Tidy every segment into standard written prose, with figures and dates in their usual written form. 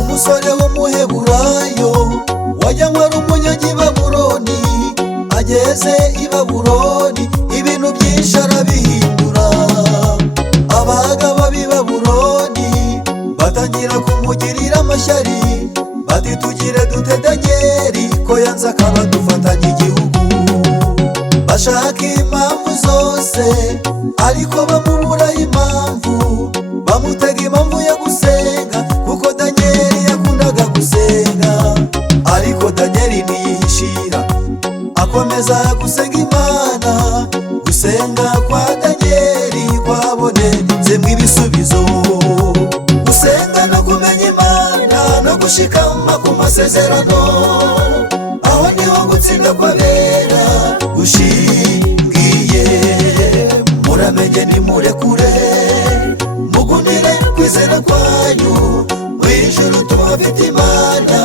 umusore w'umuheburayo wajyanywe ari umunyagi i Babuloni. Ageze i Babuloni ibintu byinshi arabihindura. Abagabo b'i Babuloni batangira kumugirira amashyari, bati tugire dute Danyeli ko yanze akaba dufatanya igihugu. Bashaka impamvu zose ariko bamuburaho impamvu, bamutega impamvu yo gusenga kuko Danyeli yakundaga gusenga. Ariko Danyeli ntiyihishira, akomeza gusenga Imana. Gusenga kwa Danyeli kwabonetsemo ibisubizo. Gusenga no kumenya Imana no gushikama ku masezerano, aho niho gutsinda kw'abera gushingiye. Muramenye nimurekure, mugundire kwizera kwanyu. Mw'ijuru tuhafite Imana,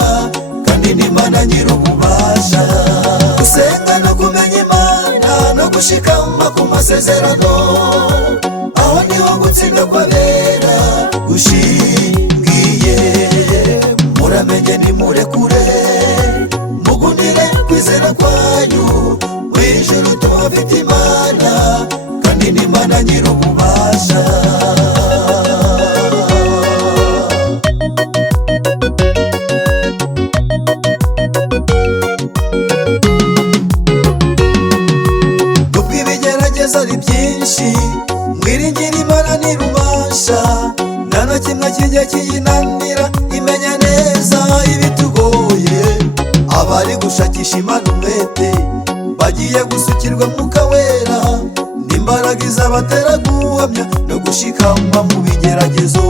kandi n'Imana nyir'ububasha. Gusenga no kumenya Imana no gushikama ku masezerano, aho niho gutsinda kw'abera gushingiye. Muramenye nimurekure, mugundire kwizera kwanyu. Mw'ijuru tuhafite Imana, kandi n'Imana nyir'ububasha. Nubwo ibigerageza ari byinshi, mwiringire Imana ntirubasha. Nta na kimwe kijya kiyinanira, imenya neza ibitugoye. Abari gushakisha Imana umwete bagiye gusukirwa Mwuka Wera, n'imbaraga izabatera guhamya no gushikama mu bigeragezo.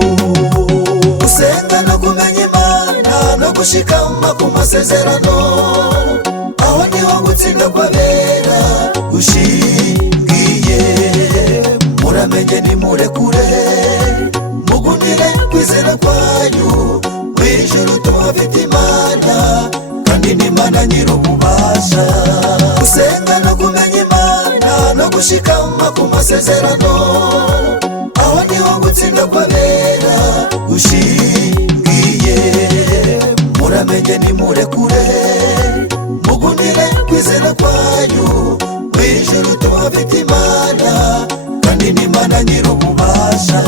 Gusenga no kumenya Imana no gushikama ku masezerano, aho niho gutsinda kw'abera gushingiye. Muramenye nimurekure, mugundire kwizera kwanyu. Mw'ijuru tuhafite Imana, kandi n'Imana nyir'ububasha. Gusenga no kumenya Imana no gushikama ku masezerano, aho niho gutsinda kw'abera gushingiye. Muramenye nimurekure, mugundire kwizera kwanyu. Mw'ijuru tuhafite Imana, kandi n'Imana nyir'ububasha.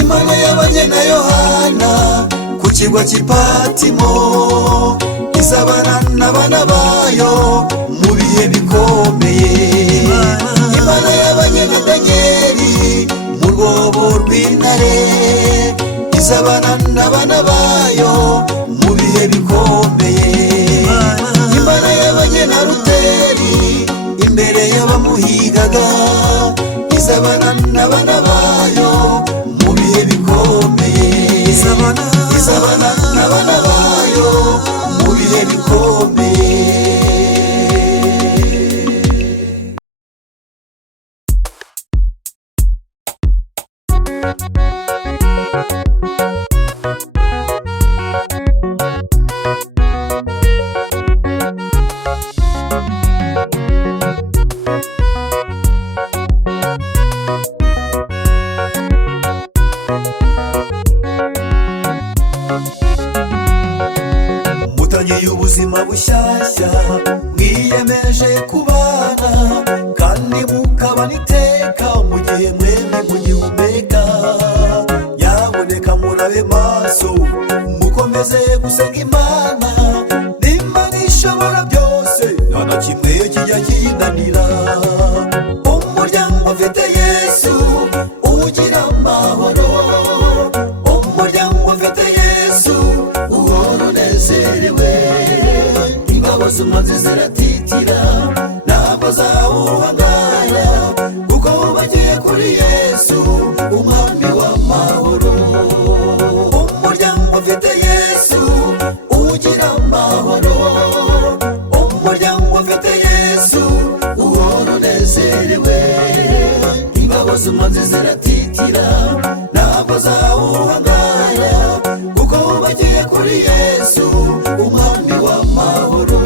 Imana yabanye na Yohana ku kirwa cy'i Patimo, izabana n'abana bayo mu bihe bikomeye. Imana yabanye na Danyeli mu rwobo rw'intare, izabana n'abana bayo mu bihe bikomeye. Imana yabanye na Ruteri imbere y'abamuhigaga, izabana n'abana bayo mu bihe bikomeye. Izabana n'abana bayo mu bihe bikomeye. Mutangiye ubuzima bushyashya, mwiyemeje kubana kandi mukabana iteka mu gihe mwembi mugihumeka. Nyabuneka murabe maso, mukomeze gusenga Imana. N'Imana ishobora byose, nta na kimwe kijya kiyinanira. Umuryango ufite Yesu ugira amahoro. Umuryango ufite Yesu uhora unezerewe. Ingabo z'umwanzi ziratitira, ntabwo zawuhangara, kuko wubakiye kuri Yesu umwami w'amahoro. ingabo z'umwanzi ziratitira ntabwo zawuhangara kuko bagiye kuri Yesu umwami w'amahoro.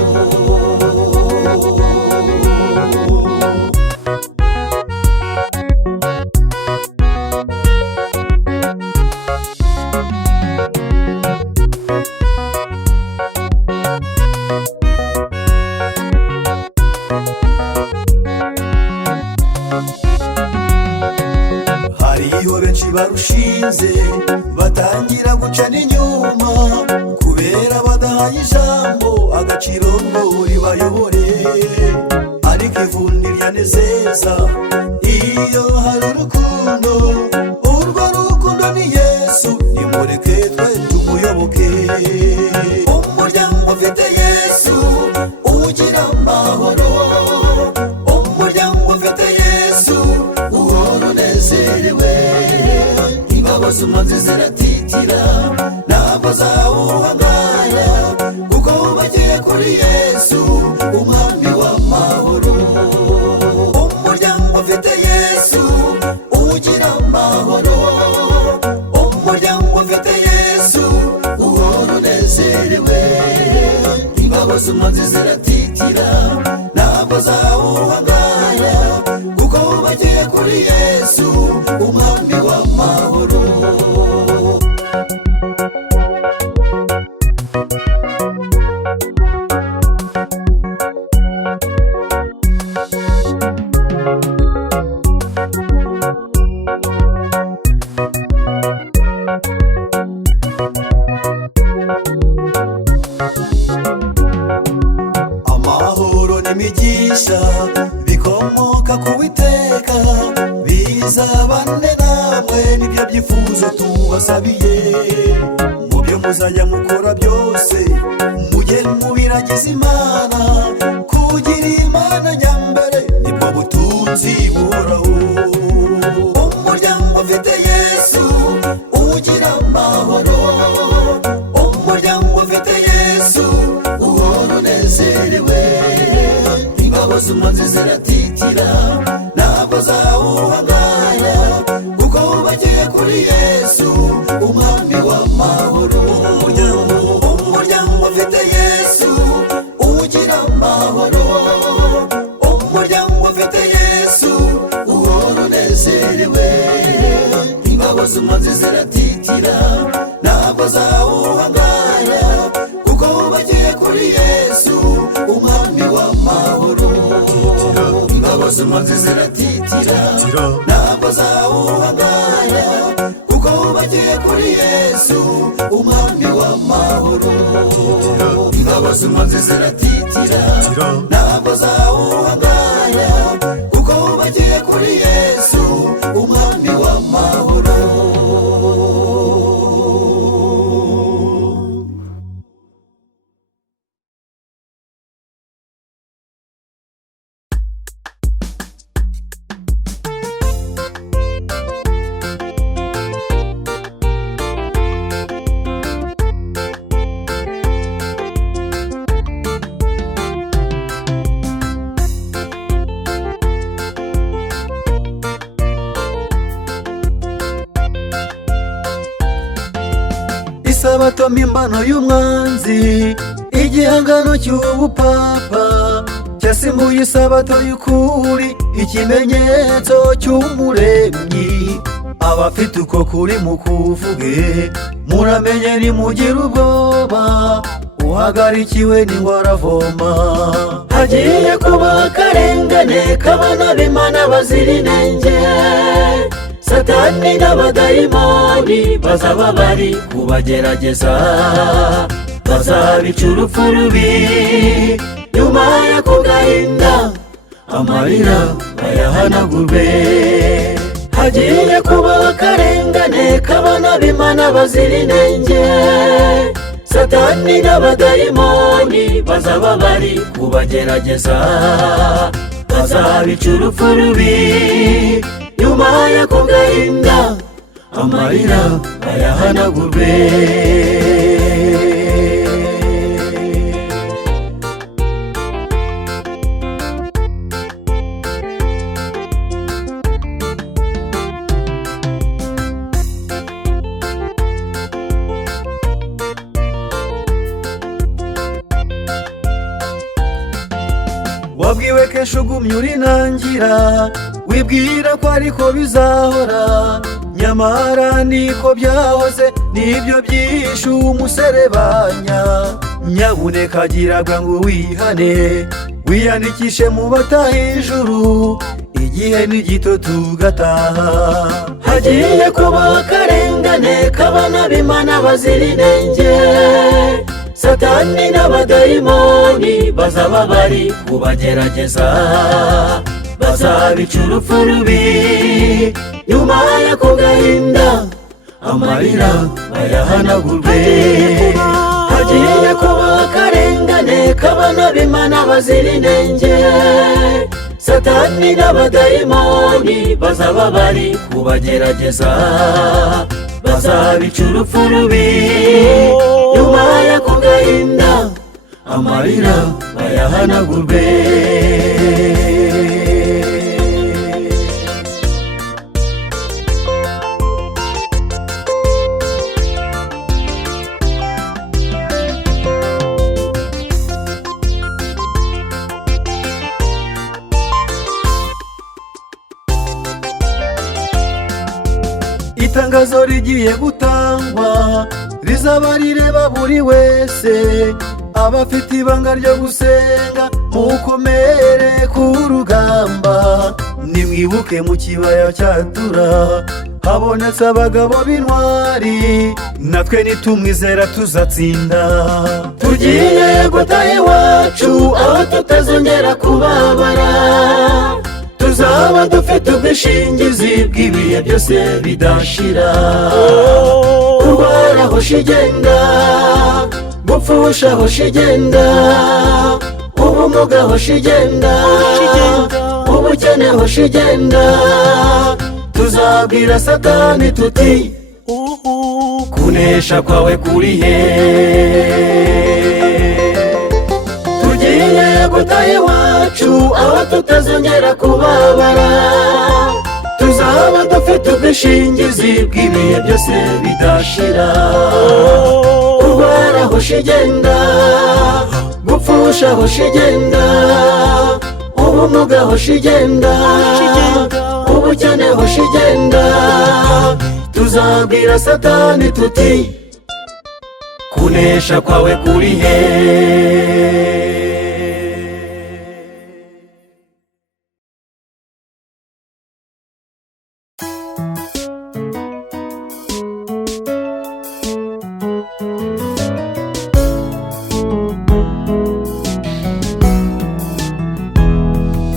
Hariho benshi barushinze batangira gucana inyuma kubera badahaye ijambo agaciro ngo ribayobore, ariko ivundi ryanezeza iyo hari urukundo. Urwo rukundo ni Yesu, nimureke twe tumuyoboke. Umuryango ufite Yesu ugira amahoro, umuryango ufite Yesu uhora unezerewe. Ingabo z'umwanzi ziratitira ntabwo zawuhangara kuko bagiye kuri Yesu umwami w'amahoro. Umuryango ufite Yesu ugira amahoro, umuryango ufite Yesu uhora unezerewe. Ingabo z'umwanzi ziratitira ntabwo zawuhangara kuko bagiye kuri Yesu umwami w'amahoro. Amahoro n'imigisha bikomoka ku Uwiteka bizabane namwe, nibyo byifuzo tubasabiye. Mu byo muzajya mukora byose mujye mubiragiza Imana, kugira Imana nyambere nibwo butunzi buhoraho. Umuryango ufite Yesu ugira amahoro, umuryango ufite Yesu uhora unezerewe. Ingabo z'umwanzi ziratitira ntabwo zawuhangara kuko bagiye kuri Yesu umwami w'amahoro. Umuryango ufite Yesu ugira amahoro, umuryango ufite Yesu uhora unezerewe. Ingabo z'umwanzi ziratitira ntabwo zawuhangara kuko bagiye kuri Yesu umwami w'amahoro. Ingabo z'umwanzi ziratitira ntabwo zawuhangara kuko bagiye kuri Yesu umwami w'amahoro. Ingabo z'umwanzi ziratitira ntabwo zawuhangara kuko bagiye kuri Yesu umwami w'amahoro. Isabato mpimbano y'umwanzi, igihangano cy'ubupapa cyasimbuye isabato y'ukuri, ikimenyetso cy'umuremyi. Abafite uko kuri mukuvuge, muramenye nimugire ubwoba, uhagarikiwe n'ingwara avoma. Hagiye kuba akarengane k'abana b'Imana bazira inenge, Satani n'abadayimoni bazaba bari kubagerageza, bazabica urupfu rubi. Nyuma yo kugahinda amarira bayahanagurwe. Hagiye kuba akarengane k'abana b'Imana bazira inenge, Satani n'abadayimoni bazaba bari kubagerageza, bazabica urupfu rubi. Nyuma yo kugahinda amarira bayahanagurwe. kenshi ugumye urinangira, wibwira ko ariko bizahora, nyamara niko byahoze, nibyo byishe umuserebanya. Nyabuneka giraga ngo wihane, wiyandikishe mu bataha ijuru, igihe ni gito tugataha. Hagiye kuba akarengane k'abana b'Imana bazira inenge, Satani n'abadayimoni bazaba bari kubagerageza, bazabica urupfu rubi, nyuma y'ako gahinda amarira bayahanagurwe. Hagiye kuba akarengane k'abana b'Imana bazira inenge, Satani n'abadayimoni bazaba bari kubagerageza, bazabica urupfu rubi, nyuma y'ako gahinda amarira bayahanagurwe. Itangazo rigiye gutangwa rizaba rireba buri wese, abafite ibanga ryo gusenga mukomere ku rugamba. Nimwibuke mu kibaya cya Tura habonetse abagabo b'intwari, natwe nitumwizera tuzatsinda. Tugiye gutaha iwacu aho tutazongera kubabara, tuzaba dufite ubwishingizi bw'ibihe byose bidashira. Kurwara hosha igenda, gupfusha hosha igenda, ubumuga hosha igenda, ubukene hosha igenda. Tuzabwira Satani tuti kunesha kwawe kuri he. Tugiye gutaha iwacu aho tutazongera kubabara, tuzaba dufite ubwishingizi bw'ibihe byose bidashira. Kurwara hosha igenda, gupfusha hosha igenda, ubumuga hosha igenda, ubukene hosha igenda. Tuzabwira Satani tuti kunesha kwawe kuri he.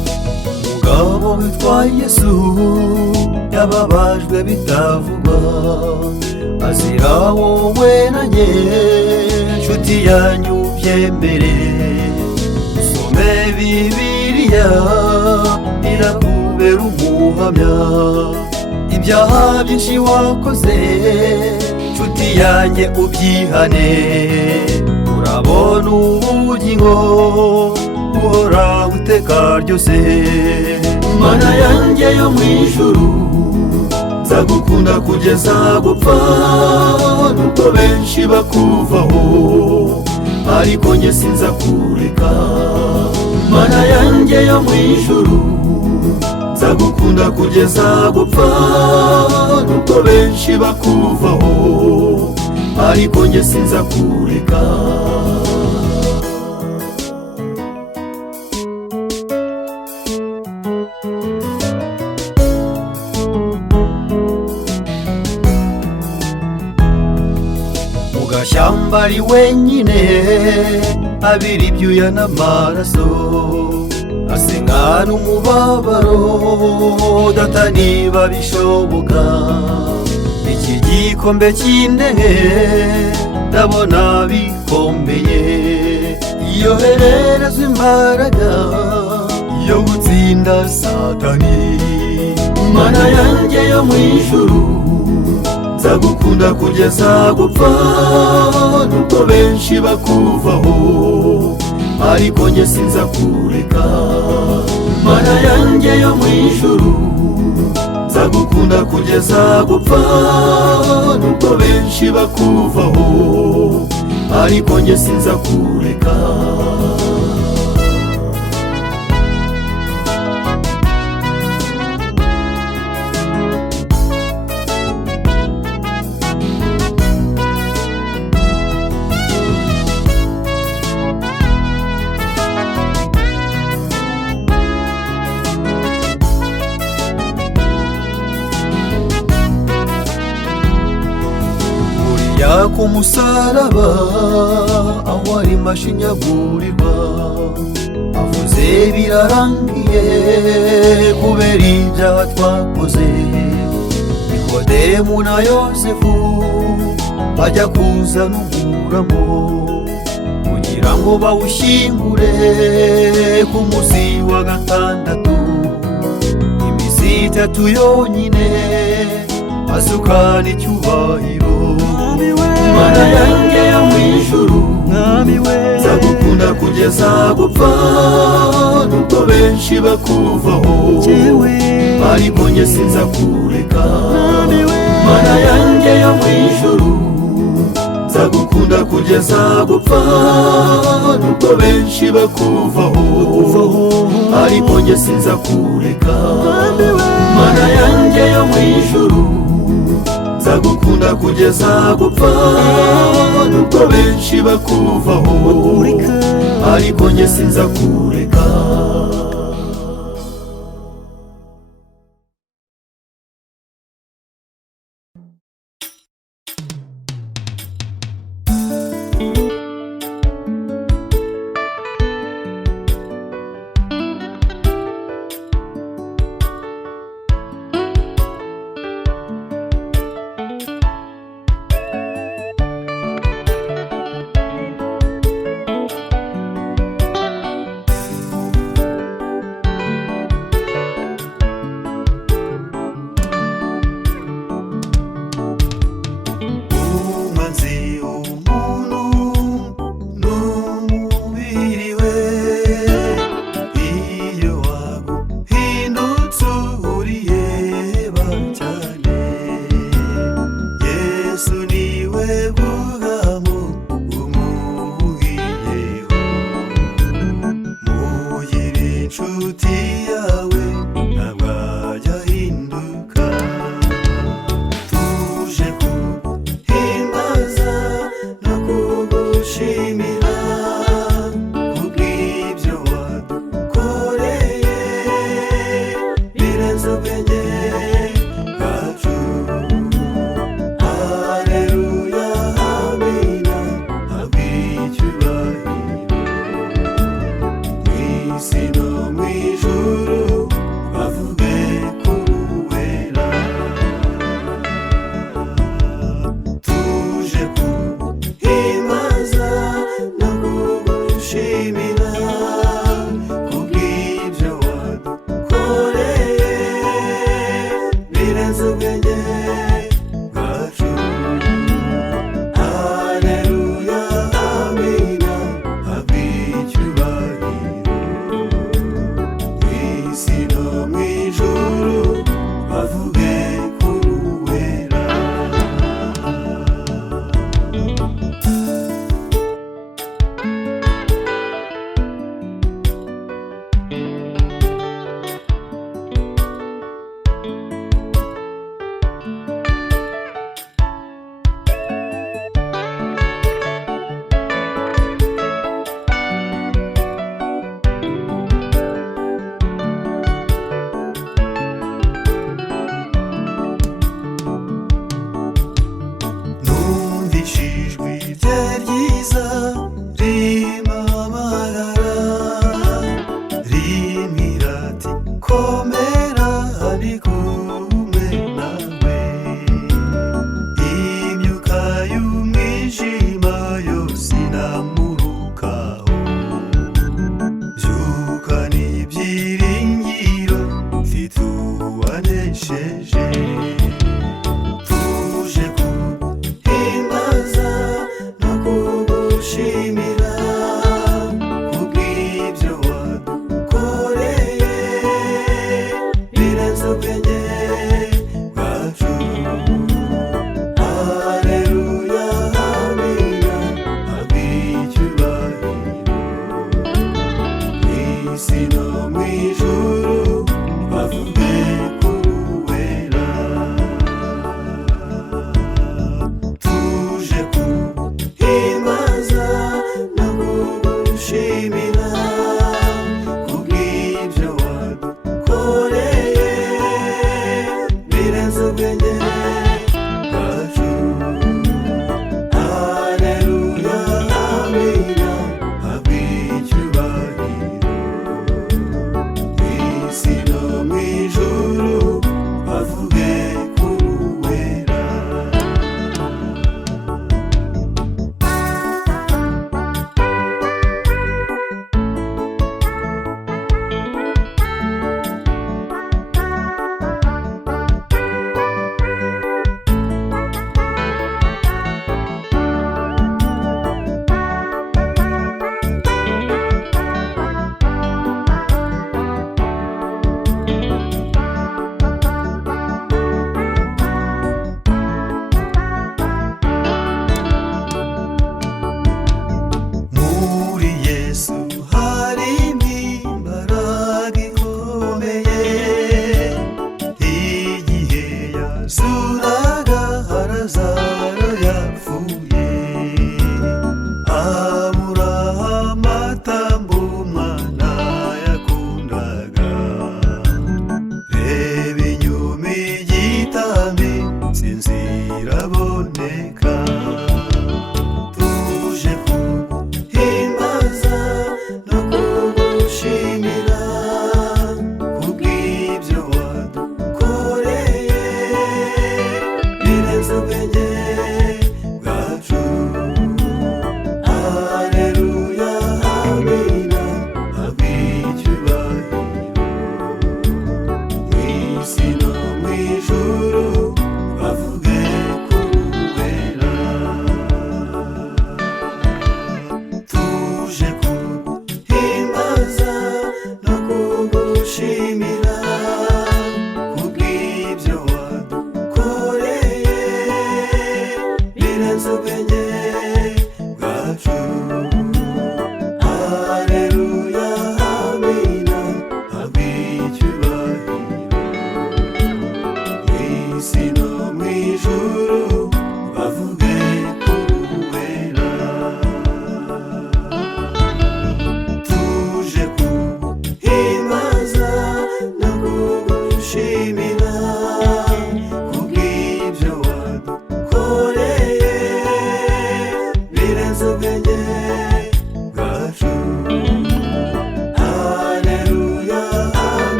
Umugabo witwa Yesu yababajwe bitavugwa, azira wowe na njye, nshuti yanyu byemere. Usome Bibiliya irakubera umuhamya, ibyaha byinshi wakoze, nshuti yanjye ubyihane. Urabona ubugingo buhoraho iteka ryose. Mana yanjye yo mu ijuru, nzagukunda kugeza gupfa, nuko benshi bakuvaho, ariko njye sinzakureka. Mana yanjye yo mu ijuru, nzagukunda kugeza gupfa, nuko benshi bakuvaho, ariko njye sinzakureka. Mugashyamba ari wenyine, abira ibyuya n'amaraso, asenga n'umubabaro, data niba bishoboka. Iki gikombe cy'indege ndabona bikomeye, yoherereza imbaraga yo gutsinda Satani. Mana yanjye yo mu ijuru, nzagukunda kugeza gupfa, nuko benshi bakuvaho, ariko njye sinzakureka. Mana yanjye yo mu ijuru, nzagukunda kugeza gupfa, nuko benshi bakuvaho, ariko njye sinzakureka. ku musaraba aho ari mashinyagurirwa, avuze birarangiye kubera ibyaha twakoze. Nikodemu na Yosefu bajya kuzana umuramo kugira ngo bawushyingure ku munsi wa gatandatu. Iminsi itatu yonyine azukana icyubahiro. Mana yanjye yo mu ijuru, nzagukunda kugeza gupfa, nubwo benshi bakuvaho ariko njye sinzakureka. Mana yanjye yo mu ijuru, nzagukunda kugeza gupfa, nubwo benshi bakuvaho ariko njye sinzakureka. Mana yanjye yo mu ijuru, nzagukunda kugeza gupfa, nubwo benshi bakuvaho ariko njye sinzakureka.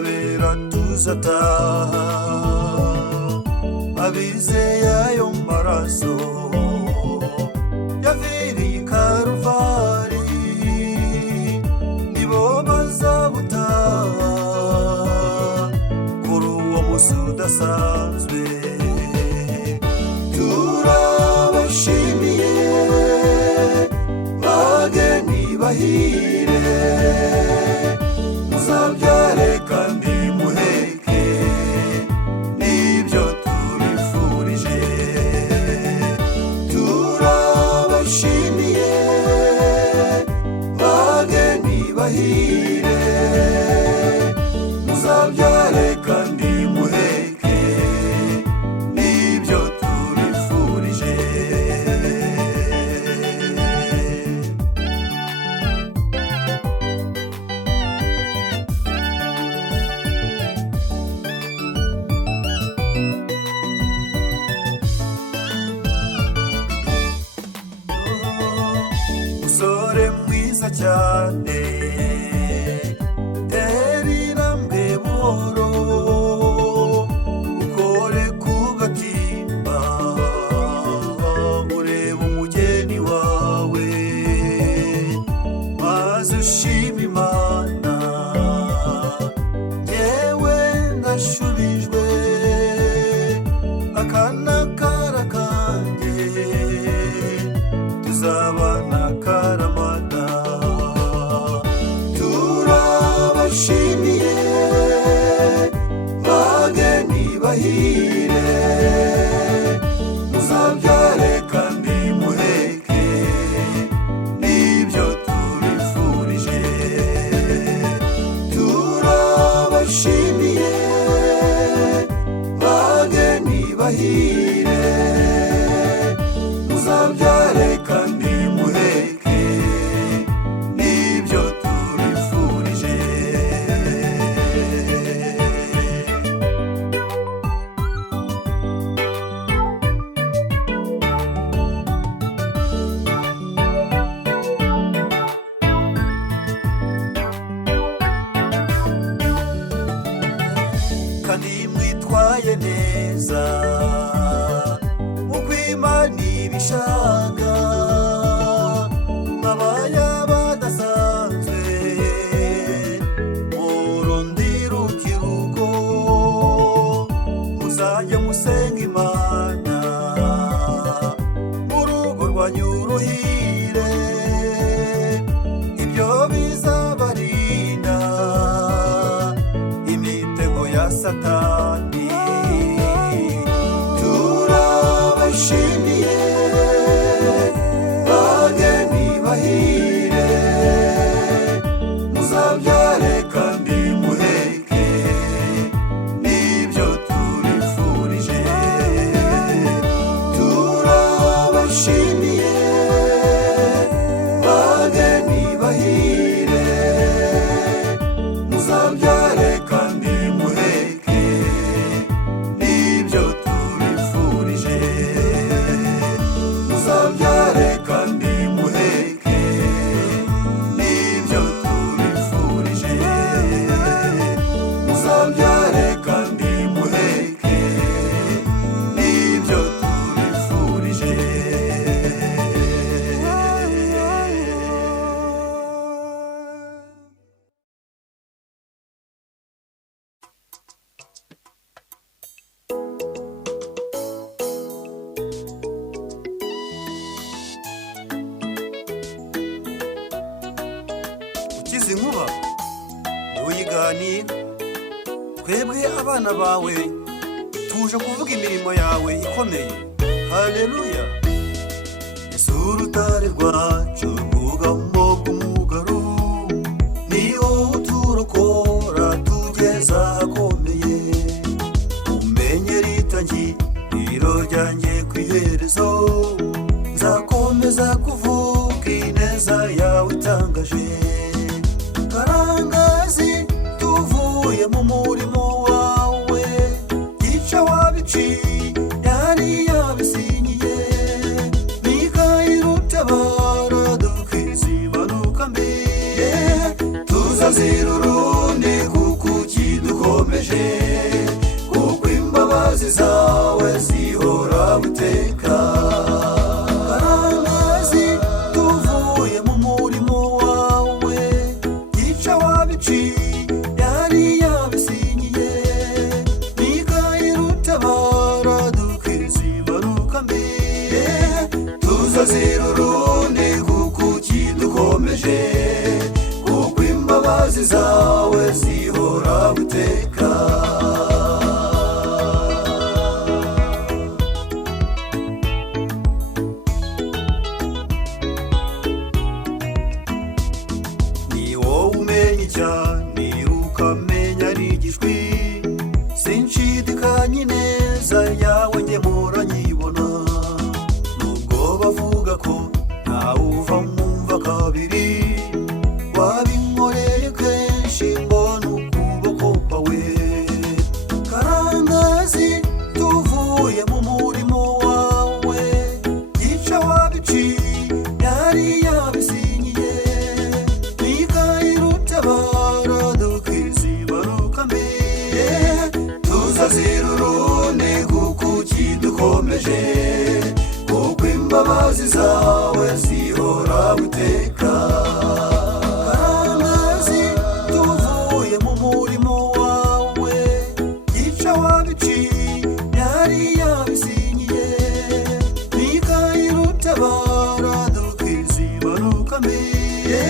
abera tuzataha, abizeye ayo maraso yaviriye i Karuvari nibo bazabutaha kuri uwo musi udasanzwe. Turabashimiye bageni bahire, muzabyare kandi muheke, nibyo tubifurije. Turabashimiye bageni bahire, muzabyare kandi muheke, nibyo tubifurije. Musore mwiza cyane, tera intambwe buhoro, ukore ku gatimba, urebe umugeni wawe, maze ushime Imana. Njyewe ndashubijwe, akana kara kanjye, tuzabana karamata. Turabashimiye bageni bahire, muzabyare kandi muheke, nibyo tubifurije. Turabashimiye bageni bahire, muzabyare kandi muheke, nibyo tubifurije. Kandi mwitwaye neza uko Imana ibishaka, mwabaye badasanzwe murondira ukirugo, muzajye musenga Imana mu rugo rwanyu ruhire, ibyo bizabarinda imitego ya Satani. Turabashimiye bageni bahire, muzabyare kandi muheke, nibyo tubifurije. Turabashimiye bageni bahire, muzabyare kandi muheke, nibyo tubifurije. Muzabyare kandi muheke, nibyo tubifurije. Muzabyare kandi muheke, nibyo tubifurije. Ukize inkuba ntuyiganira, twebwe abana bawe tuje kuvuga imirimo yawe ikomeye. Haleluya. Yesu urutare rwacu rwugamo bw'umugaro, ni wowe uturokora tugeza ahakomeye. Umenye ritangiriro ryanjye ku iherezo, nzakomeza kuvuga ineza yawe itangaje. Karangazi tuvuye mu murimo wawe, yica wabiciye yari yabisinyiye. Mikayeli utabara dukizimanuka tuzazira urundi kuko ukidukomeje, kuko imbabazi zawe zihora iteka. Karangazi tuvuye mu murimo wawe, yica wabiciye yari yabisinyiye, Mikayeli utabara dukizimanukamiye.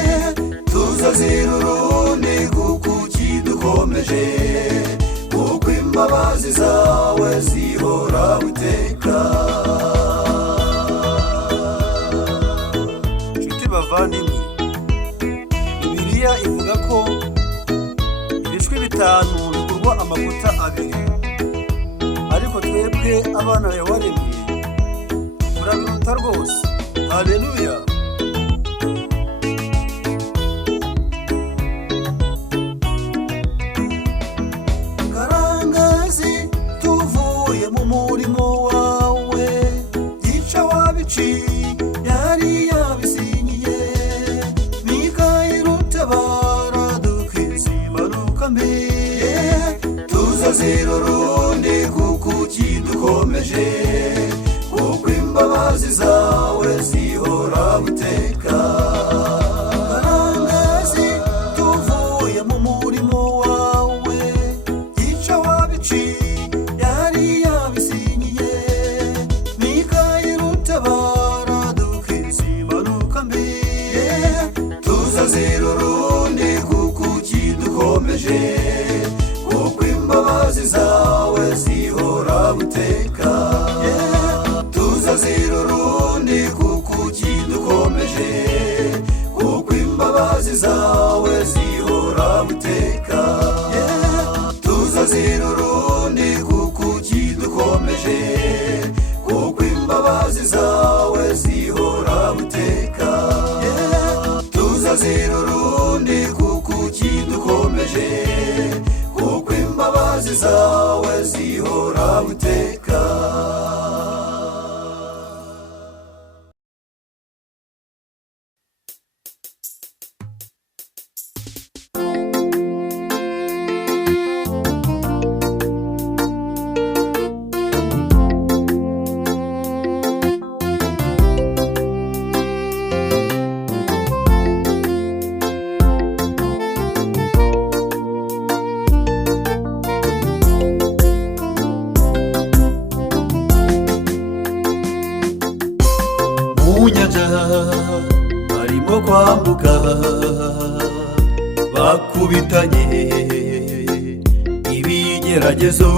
Tuzazira urundi kuko ukidukomeje, kuko imbabazi zawe zihora iteka. Nshuti bavandimwe, Bibiliya ivuga ko ibishwi 5 bigurwa amavuta 2, ariko twebwe abana bawe waremye turabiruta rwose. Haleluya. Karangazi tuvuye mu murimo wawe, yica wabiciye yari yabisinyiye, Mikayeli utabara dukizimanukamiye. Tuzazira urundi kuko ukidukomeje, kuko imbabazi zawe zihora iteka. Karangazi tuvuye mu murimo wawe, yica wabiciye yari yabisinyiye, Mikayeli utabara dukizimanukamiye. Tuzazira urundi kuko ukidukomeje, kuko imbabazi zawe zihora iteka. Tuzazira urundi kuko ukidukomeje, kuko imbabazi zawe zihora iteka. Tuzazira urundi kuko ukidukomeje, kuko imbabazi zawe zihora iteka. Tuzazira urundi kuko ukidukomeje, kuko imbabazi zawe zihora iteka. Munyanja barimo kwambuka, bakubitanye ibigeragezo,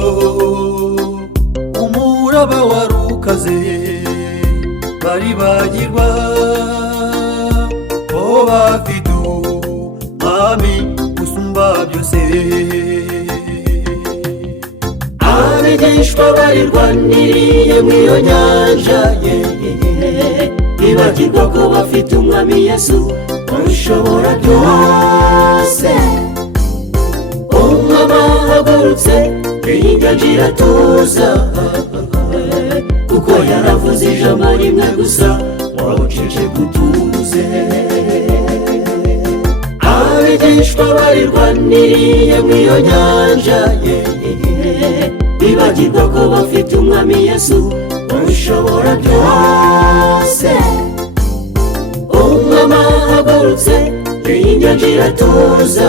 umuraba warukaze, bari bagirwa ko bafite umwami usumba byose. Abigishwa barirwaniriye mw'iyo nyanja, bibagirwa ko bafite umwami Yesu ushobora byose. Umwami ahagurutse, inyanja iratuza, kuko yaravuze ijambo rimwe gusa, wawucece gutuze. Abigishwa barirwaniriye mw'iyo nyanja, bibagirwa ko bafite umwami Yesu ushobora byose. Umwami ahagurutse, inyanja iratuza,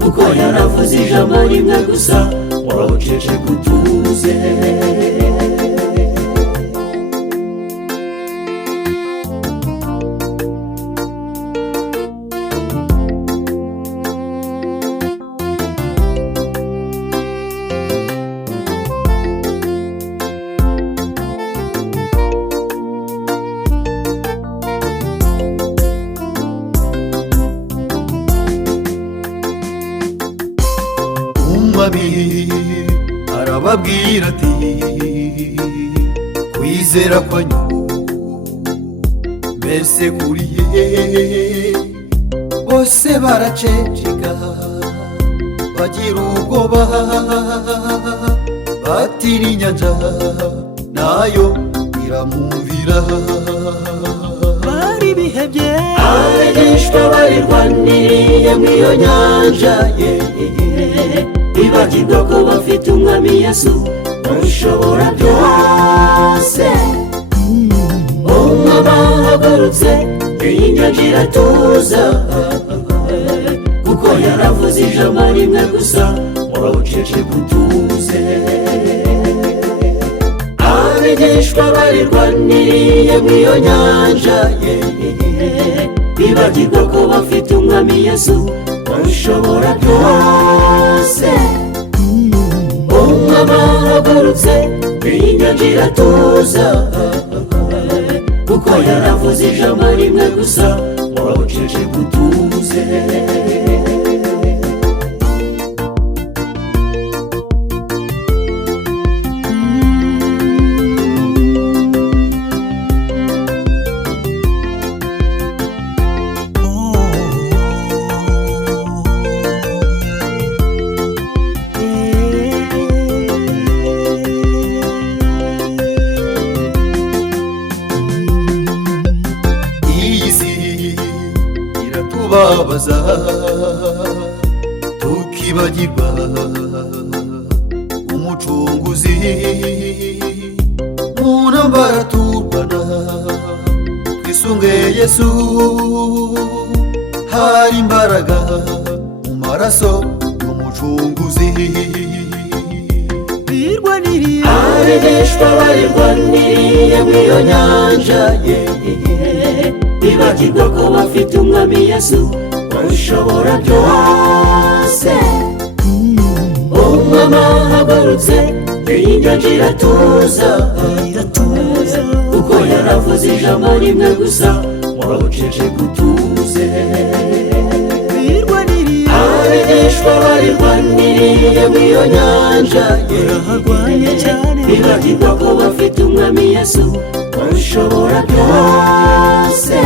kuko yaravuze ijambo rimwe gusa, wawucece gutuze. Arababwira ati, kwizera kwanyu mbese kuriye? Bose baraceceka, bagira ubwoba, batira inyanja nayo iramumvira. Bari bihebye, abigishwa barirwaniriye mw'iyo nyanja, bibagirwa ko bafite umwami Yesu ushobora byose. Umwami ahagurutse inyanja iratuza, kuko yaravuze ijambo rimwe gusa uracece gutuze. Abigishwa barirwaniriye mw'iyo nyanja, bibagirwa ko bafite umwami Yesu ushobora byose. Umwami ahagurutse inyanja iratuza, kuko yaravuze ijambo rimwe gusa uracece gutuze. babaza tukibagirwa umucunguzi, mu ntambara turwana twisunge Yesu. hari imbaraga mu maraso y'umucunguzi. Abigishwa barirwaniriye mw'iyo nyanja, bibagirwa ko bafite umwami Yesu ushobora byose. Umwami ahagurutse inyanja iratuza, kuko yaravuze ijambo rimwe gusa uracece gutuze. Abigishwa barirwaniriye mw'iyo nyanja, bibagirwa ko bafite umwami Yesu ushobora byose.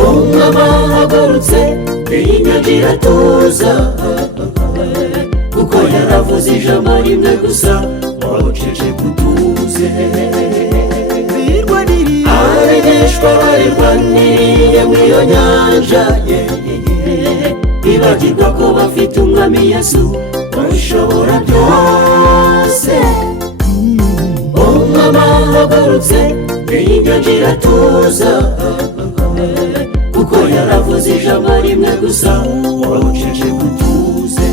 Umwami ahagurutse inyanja iratuza, kuko yaravuze ijambo rimwe gusa uracece gutuze. Abigishwa barirwaniriye mw'iyo nyanja, bibagirwa ko bafite umwami Yesu ushobora byose. Umwami ahagurutse inyanja iratuza, kuko yaravuze ijambo rimwe gusa uracece gutuze.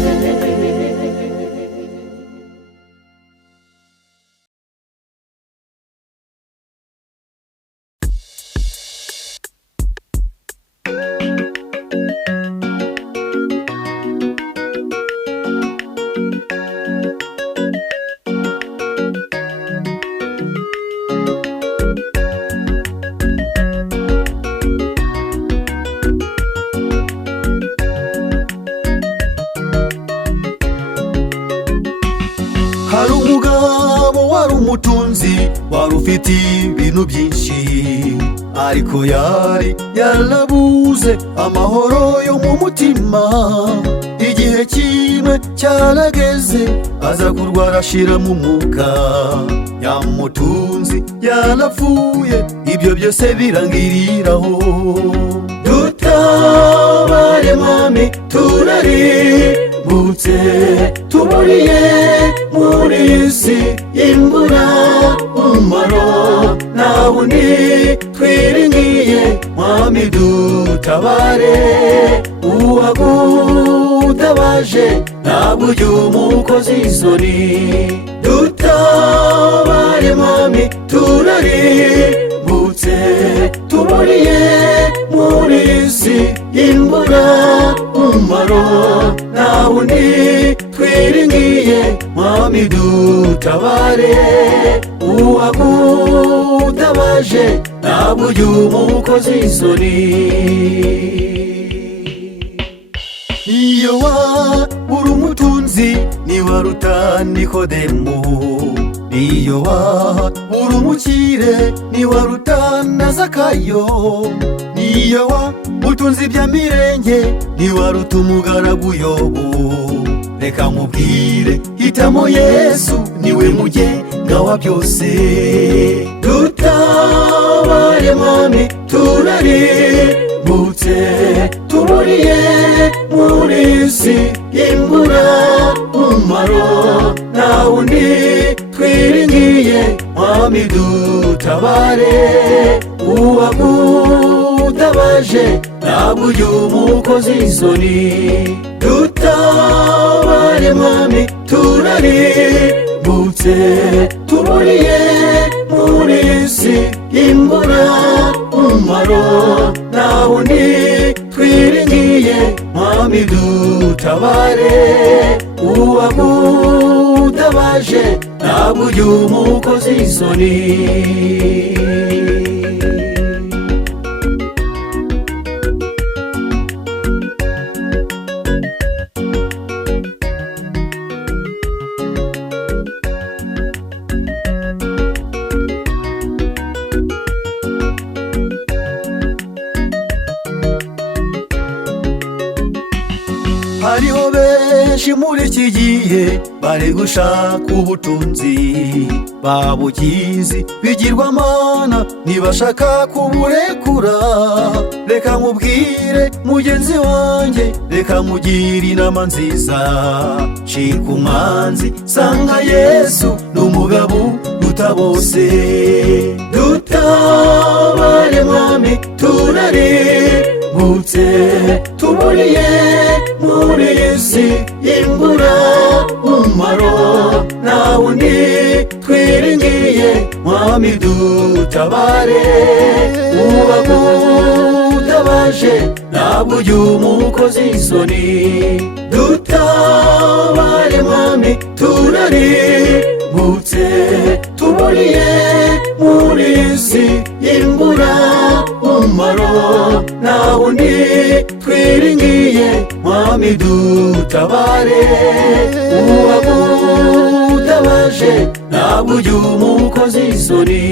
hari umugabo wari umutunzi, wari ufite ibintu byinshi, ariko yari yarabuze amahoro yo mu mutima. igihe kimwe cyarageze aza kurwara ashira mu mwuka, nyamutunzi yarapfuye, ibyo byose birangiriraho. dutabare mwami, turarimbutse tuburiye muri isi imbura umumaro, nta wundi twiringiye mwami, dutabare. uwagutabaje ntabwo ujya umukoza isoni. dutabare mwami, turarimbutse tuburiye muri isi imbura umumaro, nta wundi twiringiye mwami, dutabare. uwagutabaje ntabwo ujya umukoza isoni. niyo wabura umutunzi ntiwaruta Nikodemu, niyo wabura umukire ntiwaruta na Zakayo, niyo wabutunzi bya mirenge ntiwaruta umugaragu Yobu. reka nkubwire, hitamo Yesu, niwe mugenga wa byose. dutabare mwami, turarimbutse tuburiye muri isi imbura umumaro nta wundi twiringiye mwami dutabare uwagutabaje ntabwo ujya umukoza isoni dutabare mwami turarimbutse tuburiye muri isi imbura umumaro nta wundi twiringiye mwami dutabare uwagutabaje ntabwo ujya umukoza isoni hariho benshi muri iki gihe bari gushaka ubutunzi babugizi bigirwamana ntibashaka kuburekura reka nkubwire mugenzi wanjye reka nkugire inama nziza shika umwanzi sanga Yesu n'umugabo uruta bose dutabare mwami turarimbutse tuburiye muri isi imbura umumaro nta wundi twiringiye mwami dutabare uwagutabaje ntabwo ujya umukoza isoni dutabare mwami turarimbutse tuburiye muri isi imbura umumaro nta wundi twiringiye mwami dutabare uwagutabaje ntabwo ujya umukoza isoni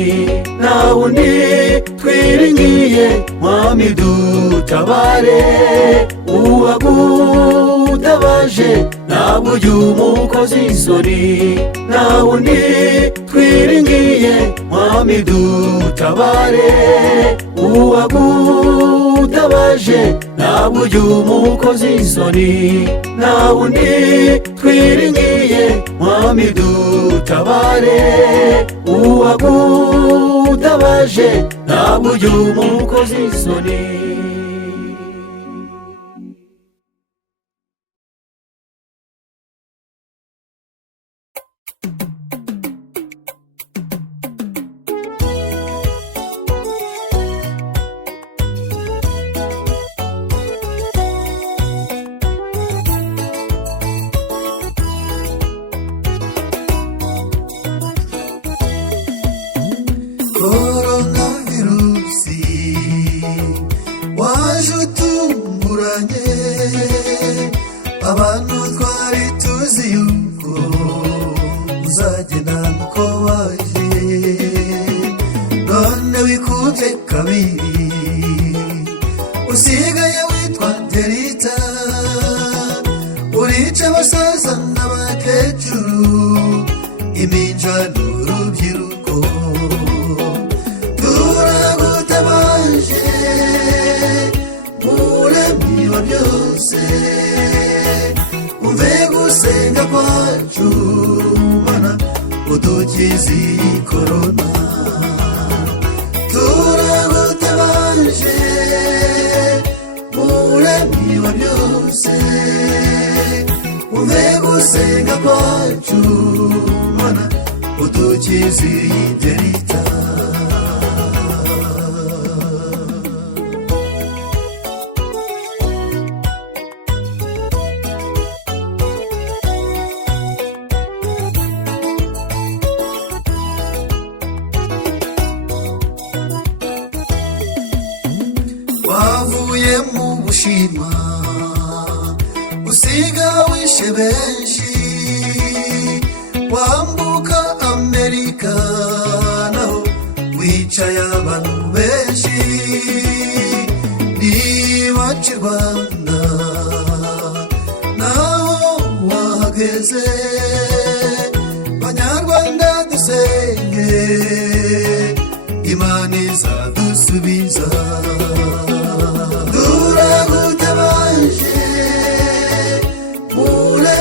nta wundi twiringiye mwami dutabare uwagutabaje ntabwo ujya umukoza isoni nta wundi twiringiye mwami dutabare uwagutabaje ntabwo ujya umukoza isoni nta wundi twiringiye mwami dutabare uwagutabaje ntabwo ujya umukoza isoni Coronavirusi waje utunguranye abantu twari tuzi yuko uzagenda nuko waje none wikubye kabiri usigaye witwa Delita urica abasaza n'abakecuru impinja n'urubyiruko turagutabaje muremyi wa byose umve gusenga kwacu mana udukize iyi korona turagutabaje muremyi wa byose umve gusenga kwacu mana udukize iyi Delita wavuye mu Bushinwa usiga wishe benshi wambuka Amerika naho wicaye abantu benshi niwaca i Rwanda naho wahageze banyarwanda dusenge Imana izadusubiza turagutabaje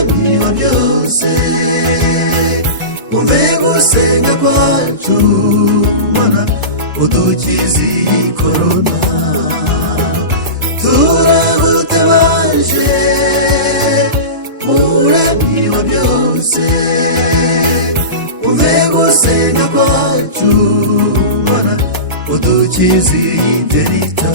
muremyi wa byose umve gusenga kwacu mana udukize iyi korona turagutabaje muremyi wa byose umve gusenga kwacu mana udukize iyi delita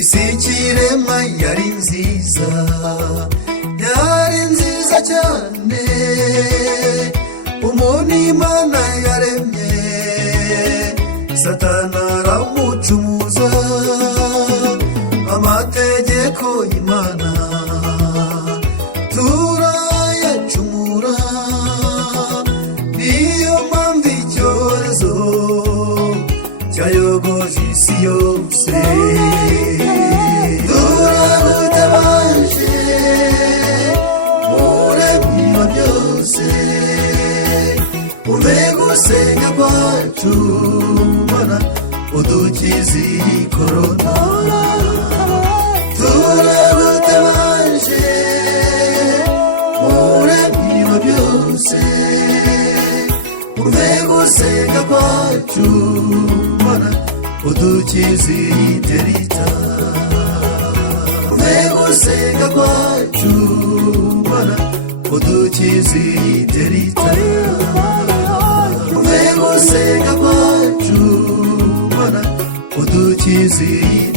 isi y'ikiremwa yari nziza cyane umuntu Imana yaremye Satani aramucumuza amategeko y'Imana turayacumura niyo mpamvu icyorezo cyayogoje isi yose umve gusenga kwacu mana udukize iyi korona turagutabaje muremyi wa byose umve gusenga kwacu mana udukize iyi delita umve gusenga kwacu mana udukize iyi delita umve gusenga kwacu mana udukize iyi